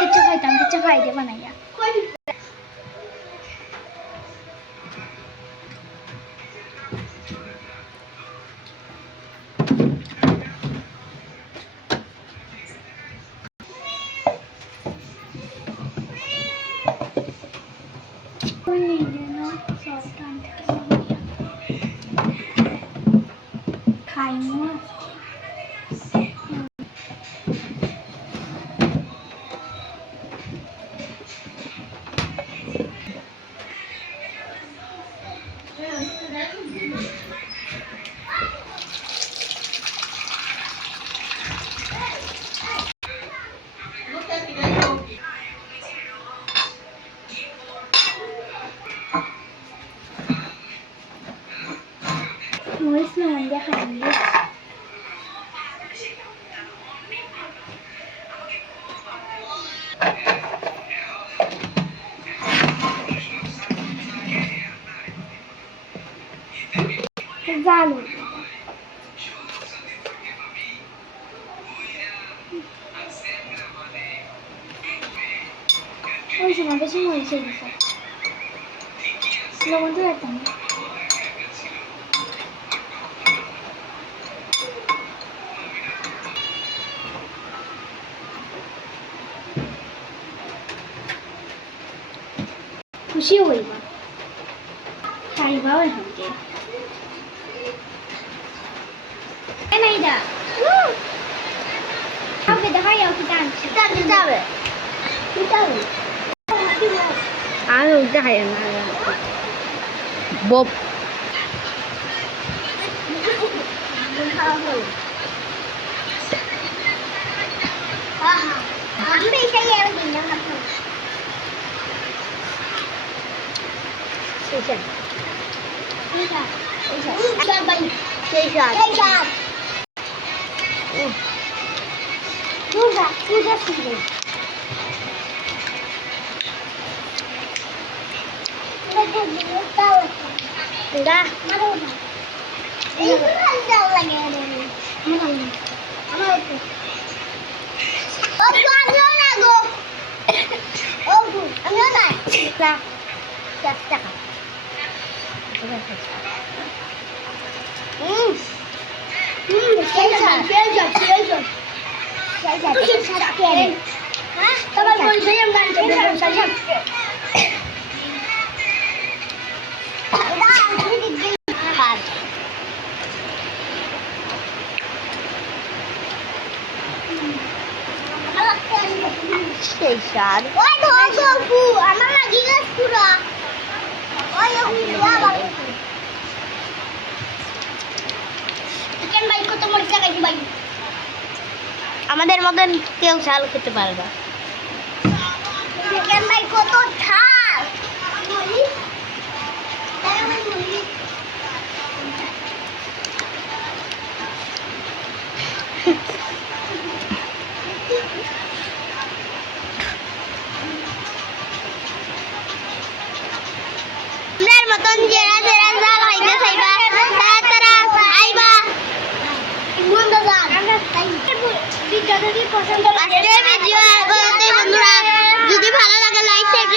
কিছু খাইতাম কিছু খাই দে বানাইয়া খাইমু মরিস না মন্দির খাইনি জালু ওই সময় বেশি মরিচে দিছে লবণ তো রাখতাম না খুশি হইবা খাইবাও এখানকে নাইদা হবে দেখাই আর কি টানছি টানতে যাবে যাবে আর ওটা খাই না বব আমি এটাই আর দিন না Sejak. Sesar. Oi, tofu. Ama lagi guys pura. Oh, yang ini apa? Chicken baik kok তো মরিচা খাইছি ভাই আমাদের মতন কেউ ঝাল খেতে পারে না চিকেন ভাই কত ঝাল মরিচ তাই আমি মরিচ মতন জেরা জেরা জাল হইতে চাইবা তারা আইবা মন দাদা আমরা তাই ভিডিওটি পছন্দ লাগে আজকের ভিডিও এতটাই বন্ধুরা যদি ভালো লাগে লাইক শেয়ার